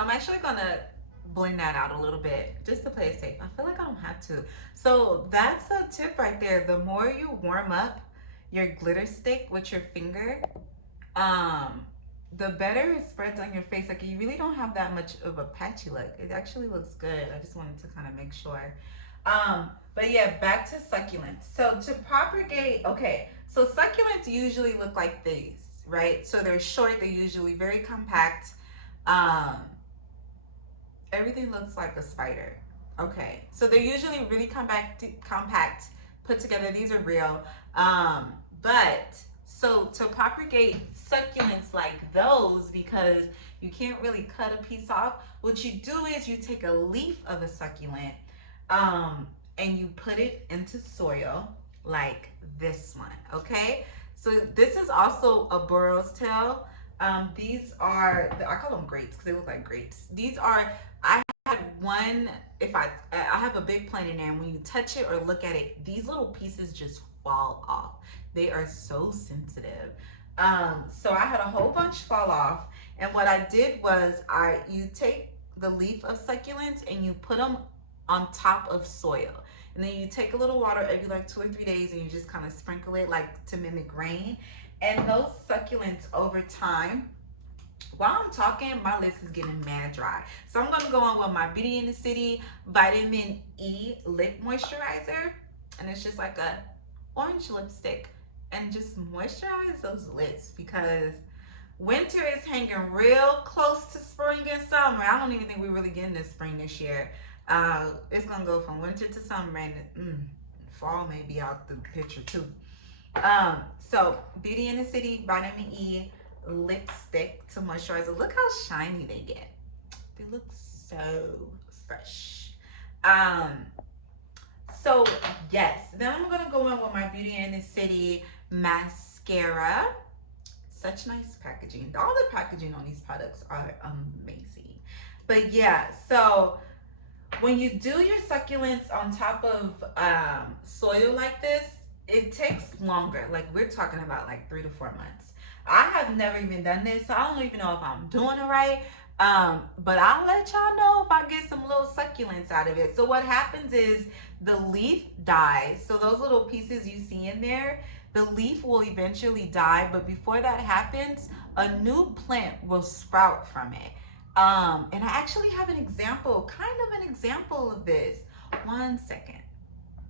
So I'm actually gonna blend that out a little bit just to play it safe. I feel like I don't have to. So that's a tip right there. The more you warm up your glitter stick with your finger, um, the better it spreads on your face. Like you really don't have that much of a patchy look. It actually looks good. I just wanted to kind of make sure. But yeah, back to succulents. So to propagate, okay, so succulents usually look like these, right? So they're short, they're usually very compact. Um, Everything looks like a spider. Okay, so they're usually really compact, put together. These are real. But so to propagate succulents like those, because you can't really cut a piece off, what you do is you take a leaf of a succulent, and you put it into soil like this one. Okay, so this is also a burro's tail. These are, I call them grapes because they look like grapes. These are, I had one, if I have a big plant in there, and when you touch it or look at it, these little pieces just fall off. They are so sensitive. So I had a whole bunch fall off, and what I did was you take the leaf of succulents and you put them on top of soil. And then you take a little water every like 2 or 3 days and you just kind of sprinkle it like to mimic rain. And those succulents over time, while I'm talking, my lips is getting mad dry. So I'm going to go on with my Beauty in the City Vitamin E Lip Moisturizer. And it's just like a orange lipstick. And just moisturize those lips because winter is hanging real close to spring and summer. I don't even think we're really getting this spring this year. It's going to go from winter to summer, and fall may be out the picture too. So Beauty in the City Vitamin E lipstick to moisturize. Look how shiny they get. They look so fresh. So yes, then I'm gonna go in with my Beauty in the City mascara. Such nice packaging. All the packaging on these products are amazing. But yeah, so when you do your succulents on top of soil like this, it takes longer. Like we're talking about like 3 to 4 months. I have never even done this, so I don't even know if I'm doing it right. But I'll let y'all know if I get some little succulents out of it. So what happens is the leaf dies. So those little pieces you see in there, the leaf will eventually die. But before that happens, a new plant will sprout from it. And I actually have an example, kind of an example of this. 1 second.